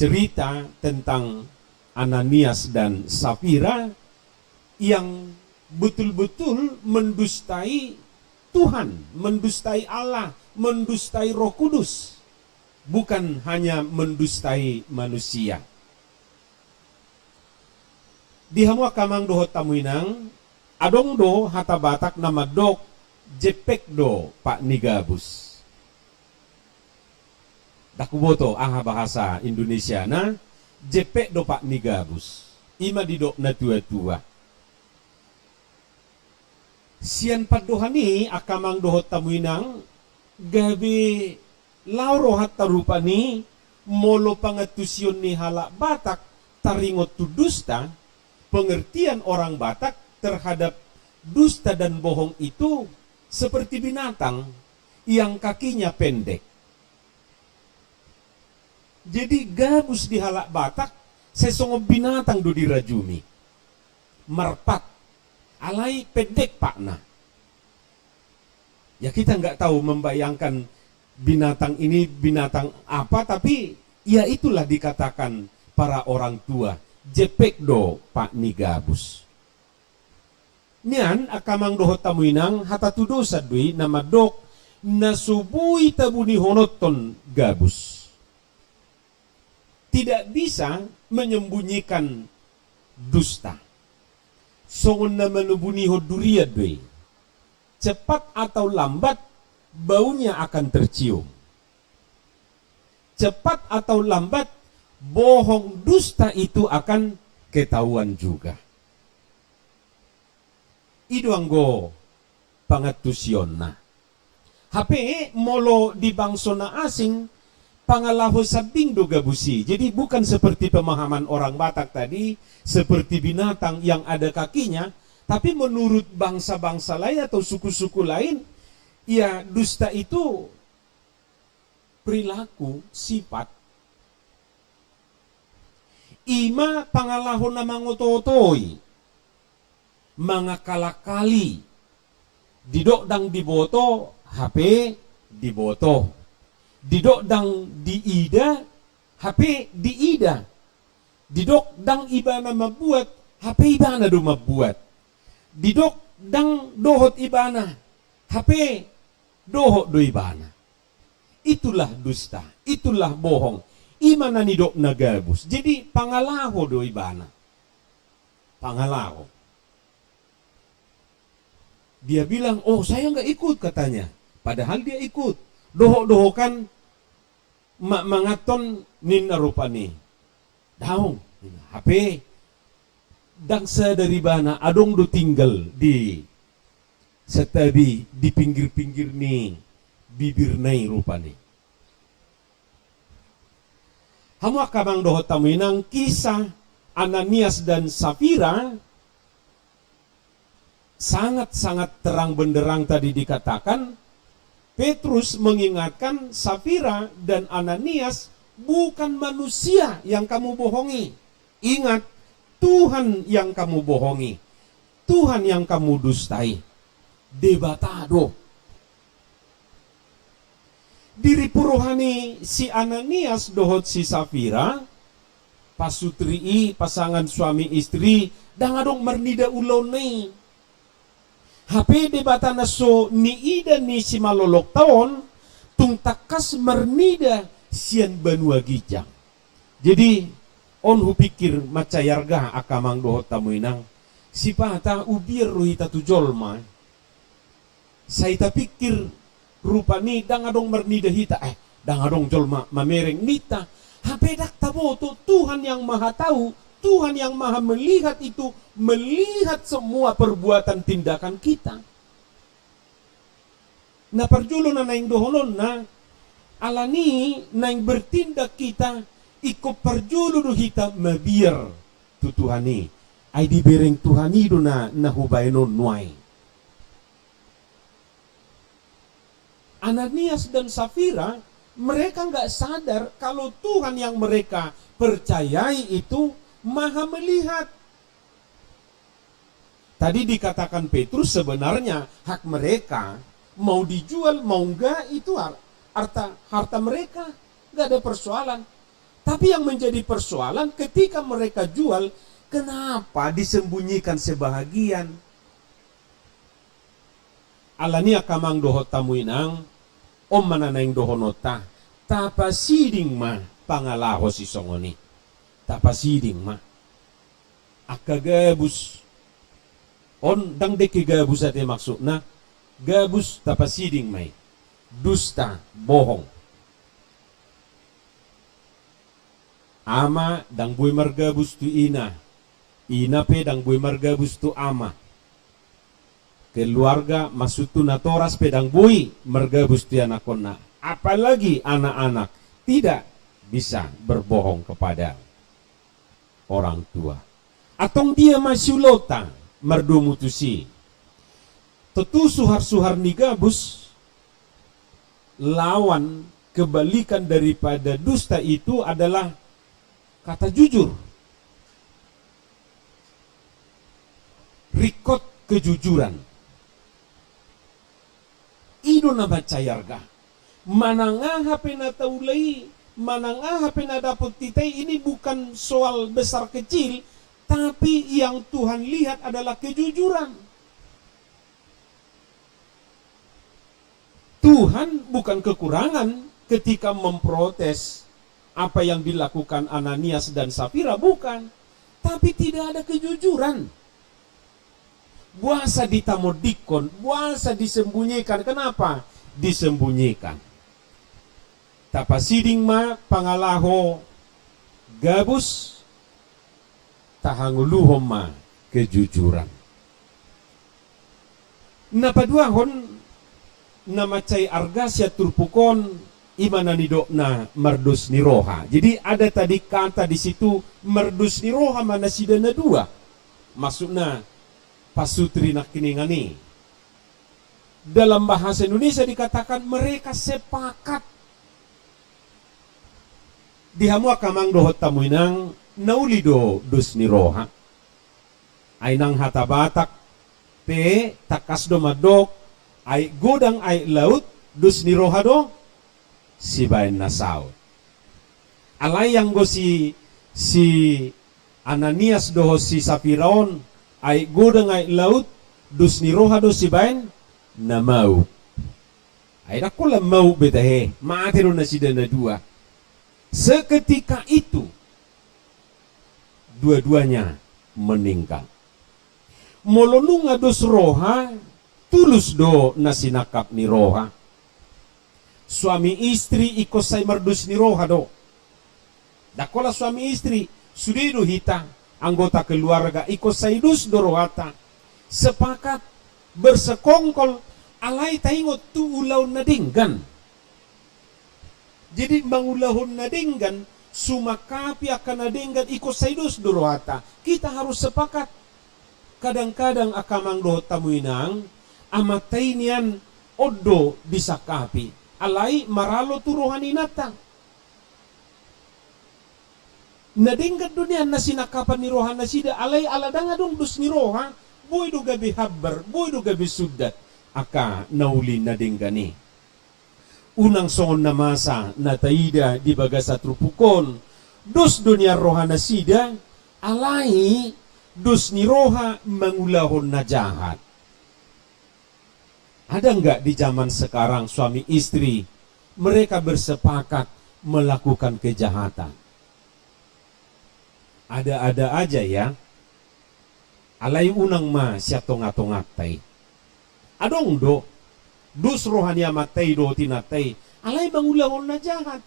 cerita tentang Ananias dan Safira yang betul-betul mendustai Tuhan, mendustai Allah, mendustai Roh Kudus, bukan hanya mendustai manusia. Di hamua kamang dohot tamuinang, adong do hata Batak nama dok jepek do Pak Nigabus. Dakuboto aha bahasa Indonesia na jepek do Pak Nigabus. Ima di dok na tua-tua. Sian padohani akamang dohot tamuinang gabi lauro hatta rupani molo pangatusyon ni halak Batak taringot tu dusta. Pengertian orang Batak terhadap dusta dan bohong itu seperti binatang yang kakinya pendek. Jadi gabus di halak Batak sesongo binatang do dirajumi. Marpat alai pendek pakna. Ya kita nggak tahu membayangkan binatang ini binatang apa, tapi ya itulah dikatakan para orang tua. Jepek do Pak Nigabus. Nian akamang dohot tamuinang hatatudo sadui nama dok nasubui tabuni honoton gabus. Tidak bisa menyembunyikan dusta. Songon na manubuni hoduriya doi. Cepat atau lambat baunya akan tercium. Cepat atau lambat bohong dusta itu akan ketahuan juga. Iduanggo pangatusyonna. HP molo di bangsona asing pangalaho sabing do gabusi. Jadi bukan seperti pemahaman orang Batak tadi, seperti binatang yang ada kakinya, tapi menurut bangsa-bangsa lain atau suku-suku lain, ya dusta itu perilaku, sifat. Ima pangalahon na mangototoy, mga kalakali, didok dang diboto, HP diboto. Didok dang diida, HP diida. Didok dang ibana mabuat, HP ibana do mabuat. Didok dang dohot ibana, HP dohot do ibana. Itulah dusta, itulah bohong. Imana nidok nagabus. Jadi pangalaho do ibana. Pangalaho. Dia bilang, oh saya nggak ikut katanya. Padahal dia ikut. Dohok-dohokan mangaton nin arupani. Daong, HP dangsa dari bana adong do tinggal di setabi di pinggir-pinggir ni bibir nai rupani. Hamu akamang dohot tamuinang kisah Ananias dan Safira sangat-sangat terang benderang tadi dikatakan. Petrus mengingatkan Safira dan Ananias bukan manusia yang kamu bohongi. Ingat, Tuhan yang kamu bohongi. Tuhan yang kamu dustai. Debatado. Diri purohani si Ananias dohot si Safira, pasutrii pasangan suami istri, dangadong mernida ulone. HP debata naso ni ida ni si malolok taon tung takas mernida sian banua gijang. Jadi on hu pikir macayarga akamang dohot tamuinang si pata ubir ruhita tujolma. Saya pikir rupa ni dangadong mernida hita dangadong jolma mamereng nita. HP dak taboto Tuhan yang maha tahu, Tuhan yang maha melihat itu, melihat semua perbuatan tindakan kita. Na parjulo na naing doholon na alani naing bertindak kita iko parjulo do hita mabiar tu Tuhani. Ay di bereng Tuhani do na nahubaynon nuay. Ananias dan Safira mereka nggak sadar kalau Tuhan yang mereka percayai itu maha melihat. Tadi dikatakan Petrus sebenarnya hak mereka mau dijual mau enggak itu harta mereka, nggak ada persoalan. Tapi yang menjadi persoalan ketika mereka jual, kenapa disembunyikan sebahagian? Alania kamang doho tamuinang, om mananaing doho nota, tapasiding ma pangalaho si songoni. Tapasiding ma. Akagabus. On dang deki gabus ate maksudna, gabus tapasiding may. Dusta, bohong. Ama dang buy margabus tu ina. Ina pe dang buy margabus tu ama. Keluarga masutu na toras pedang buy margabus tu anakonna. Apalagi anak-anak tidak bisa berbohong kepada orang tua. Atong dia masulota mardumutusi. Tetu suhar-suhar ni gabus lawan kebalikan daripada dusta itu adalah kata jujur. Rikot kejujuran. Ino na macayarga. Manangaha penataulay, manangaha penadapot titay, ini bukan soal besar kecil, tapi yang Tuhan lihat adalah kejujuran. Tuhan bukan kekurangan ketika memprotes apa yang dilakukan Ananias dan Safira, bukan. Tapi tidak ada kejujuran. Buasa ditamodikon, buasa disembunyikan. Kenapa? Disembunyikan. Tapasiding ma pangalaho gabus, tahanguluhom ma kejujuran. Napaduahon na macay argasya turpukon imana nido na mardus ni roha. Jadi ada tadi kata di situ mardus ni roha mana sida na dua. Maksudnya pasutri nak kiningani. Dalam bahasa Indonesia dikatakan mereka sepakat. Dihamu akamang dohot tamuinang naulido dus ni roha. Ay nang hatabatak pe takas do madok ay godang ay laut dus ni roha do si bain nasaw. Alay yang go si Ananias do si Safiraon ay godang ay laut dus ni roha do si bain na mau. Ay nakulah mau betahe maatero na sida na dua. Seketika itu dua-duanya meninggal. Molonunga dos roha tulus do nasinakap ni roha. Suami istri ikosay mardus ni roha do. Dakola suami istri sudido hita anggota keluarga ikosay dus do rohata. Sepakat bersekongkol alay taingot tu ulaw na dinggan. Jadi mangulahon na dinggan sumakapi akan na dinggan ikosay dus do rohata. Kita harus sepakat. Kadang-kadang akamang do tamuinang amatay niyan odo disakapi. Alay maralo turuhan inata. Nadinggan dunia na sinakapan ni roha na sida. Alay aladang adong dus ni roha. Boy do gabi habar, boy do gabi sudat. Aka nauli nadinggani. Unang songon na masa na taida di baga sa trupukon. Dus dunia roha na sida. Alay dus ni roha mangulahon na jahat. Ada enggak di zaman sekarang suami istri mereka bersepakat melakukan kejahatan? Ada-ada aja ya. Alay unang ma siya tongatongatay. Adong do. Dus rohania matay do tinatay. Alay mangulahon na jahat.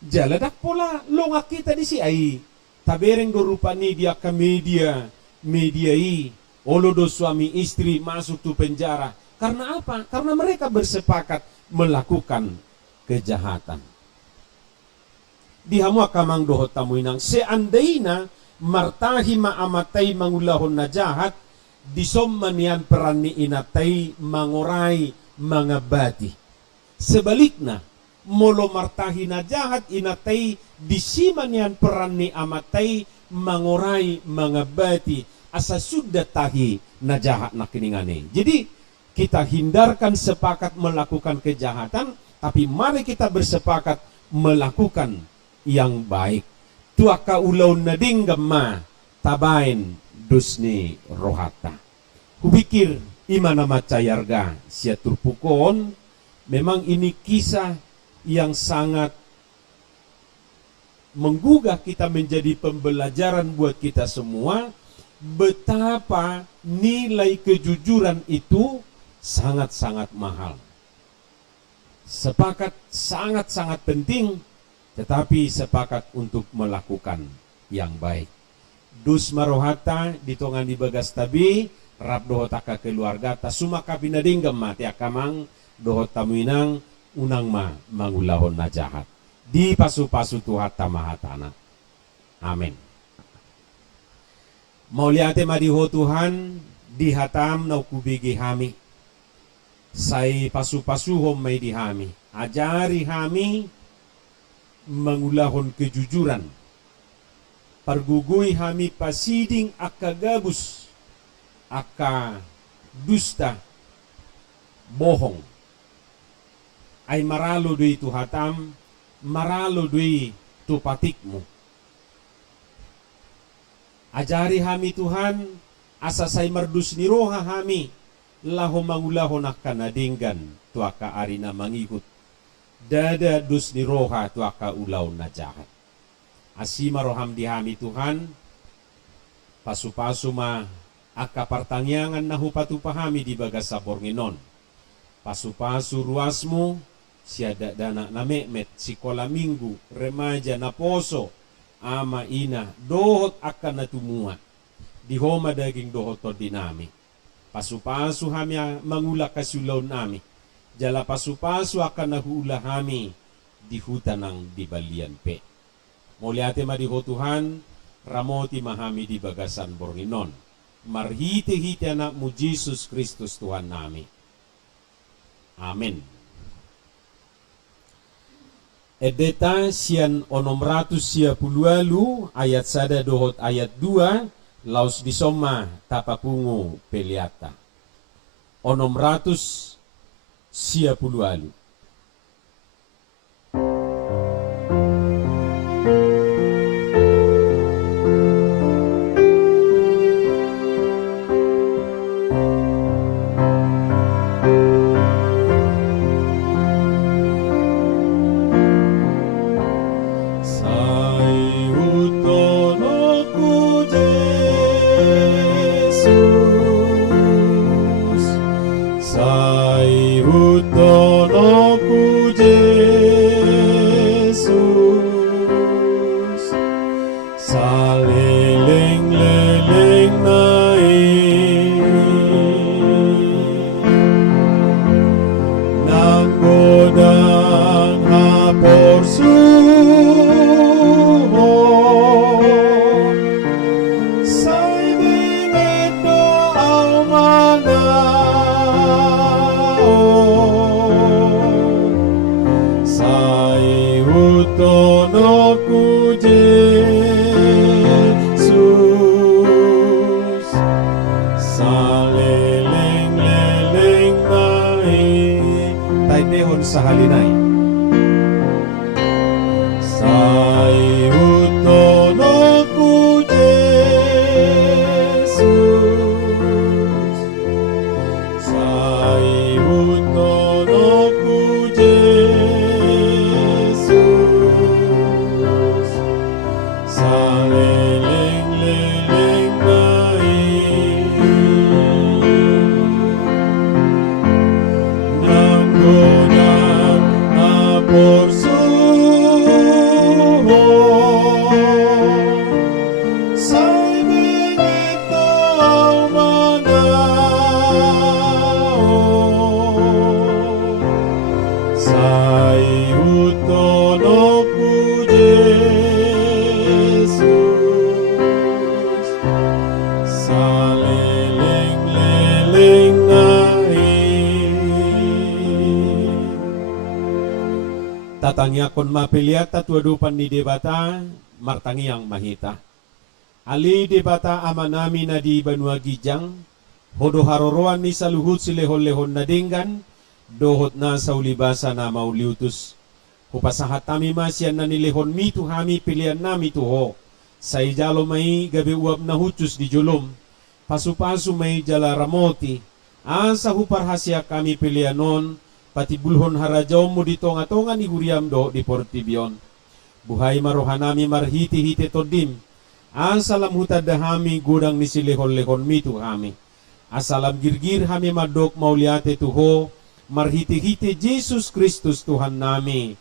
Jaladak pola longa kita di si ay. Tabereng do rupa ni dia ke mediai. Olo do suami istri masuk tu penjara. Karena apa? Karena mereka bersepakat melakukan kejahatan. Dihamu akamang dohot tamuinang seandainya martahi maamatay mangulahon na jahat disomanian peran ni inatay mangurai mangabati. Sebaliknya molo martahi na jahat inatay disimanian peran ni amatay mangurai mangabati. Asa sudah tahi na jahat na kiningani. Jadi kita hindarkan sepakat melakukan kejahatan, tapi mari kita bersepakat melakukan yang baik. Tuaka ulaw na dinggama tabain dusni rohata. Kupikir imana macayarga siya turpukon, memang ini kisah yang sangat menggugah kita menjadi pembelajaran buat kita semua, betapa nilai kejujuran itu sangat-sangat mahal. Sepakat sangat-sangat penting, tetapi sepakat untuk melakukan yang baik. Dus marohata ditongan di bagas tabi, rap dohotaka keluarga, tasumaka pinadinggam mati akamang dohot tamuinang unang mangulahon na jahat. Di pasu-pasu tuhat tamahatana. Amin. Mauliate madiho Tuhan, dihatam na kubigi hami. Say pasu-pasuhom may dihami. Ajari hami mangulahon kejujuran. Parguguy hami pasiding akagabus, aka dusta, bohong. Ay maralo doy tuhatam, maralo doy tupatikmu. Ajari hami Tuhan, asasay mardus ni roha hami, laho mangulahon akanadinggan, tuaka arina mangikut. Dada dus ni roha tuaka ulaw na jahat. Asima roham di hami Tuhan, pasu-pasu ma akapartangyangan na hupatupahami di bagas sabor nginon. Pasu-pasu ruasmu, siada dana na memet, sikola minggu, remaja na poso, ama ina, dohot akan na tumua. Dihoma daging dohot to dinami. Pasu-pasu hami mangula kasulaw nami. Jala pasu-pasu akan nahuula hami di hutan ng dibalian pe. Muliate madiho Tuhan, ramoti mahami di bagasan bornginon. Marhite-hite anak mu Jesus Kristus Tuhan nami. Amin. Edeta sian 610 ayat 1 dohot ayat 2 laus disoma tapapungu peliata. 610 sahalinay. Say utono ku Jesus, say utono ku Jesus, saleleng-leleng por su say bendito manao say utono ku Jesus saleleng-leleng tatangyakon mapiliata tuadupan ni debata martangi yang mahita. Ali debata amanami na di banua gijang, hodo haroroan ni saluhut silehon-lehon na dinggan, dohot na sa ulibasa na mauliutus, Hupasahat tami masyan na nilihon mi tu hami pilihan nami tu ho. Sa ijalo may gabi uab na hutus di julom. Pasu-pasu may jala ramoti. Asa huparhasya kami pilihanon. Pati bulhon harajaw mo di tonga-tonga ni guriam do di portibyon. Buhay marohanami marhiti-hiti todim. Asalam hutadahami gudang ni silihon-lihon mi tu hami. Asalam girgir hami madok mauliate tuho. Marhiti-hiti Jesus Kristus Tuhan nami.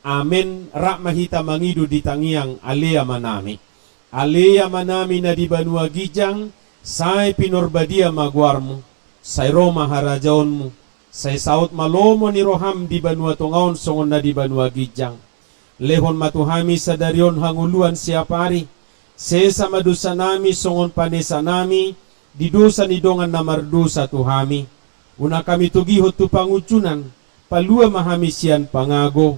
Amen. Rak mahita mangidu di tangiang alea manami. Alea manami na di banua gijang. Say pinorbadia maguarmu. Say Roma harajaonmu. Say saut malomo ni roham di banua tongaon songon na di banua gijang. Lehon matuhami sa darion hanguluan siapari. Sesa madusa nami songon panesa nami. Di dosa ni dongan na mardosa tuhami. Una kami tugihot tu pangucunan. Palua mahami sian pangago.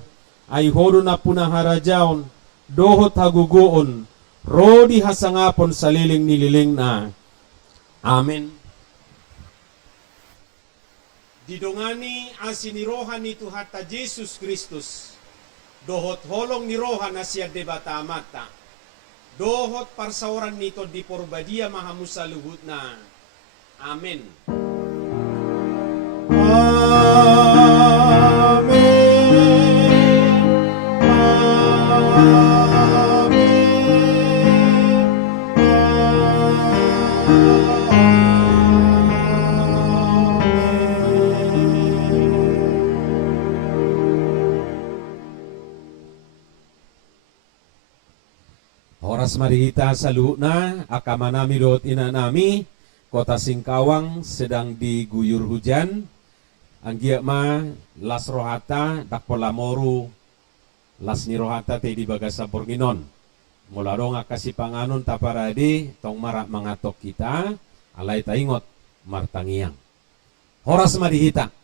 Ay hodo na punaharajaon, dohot hagugoon, rodi hasangapon sa liling nililing na. Amen. Didongani asinirohan ni Tuhata Jesus Kristus, dohot holong nirohan na siya debatamata, dohot parsaoran nito di porbadia mahamusaluhut na. Amen. Oras marihita sa na, akamanami doot inanami, kota Singkawang sedang diguyur hujan. Ang ma las rohata, dakpolamoru, las ni rohata te di bagasa porginon. Mula dong akasipanganon taparadi, tong marak mangatok kita, alay taingot, martangiang. Oras marihita.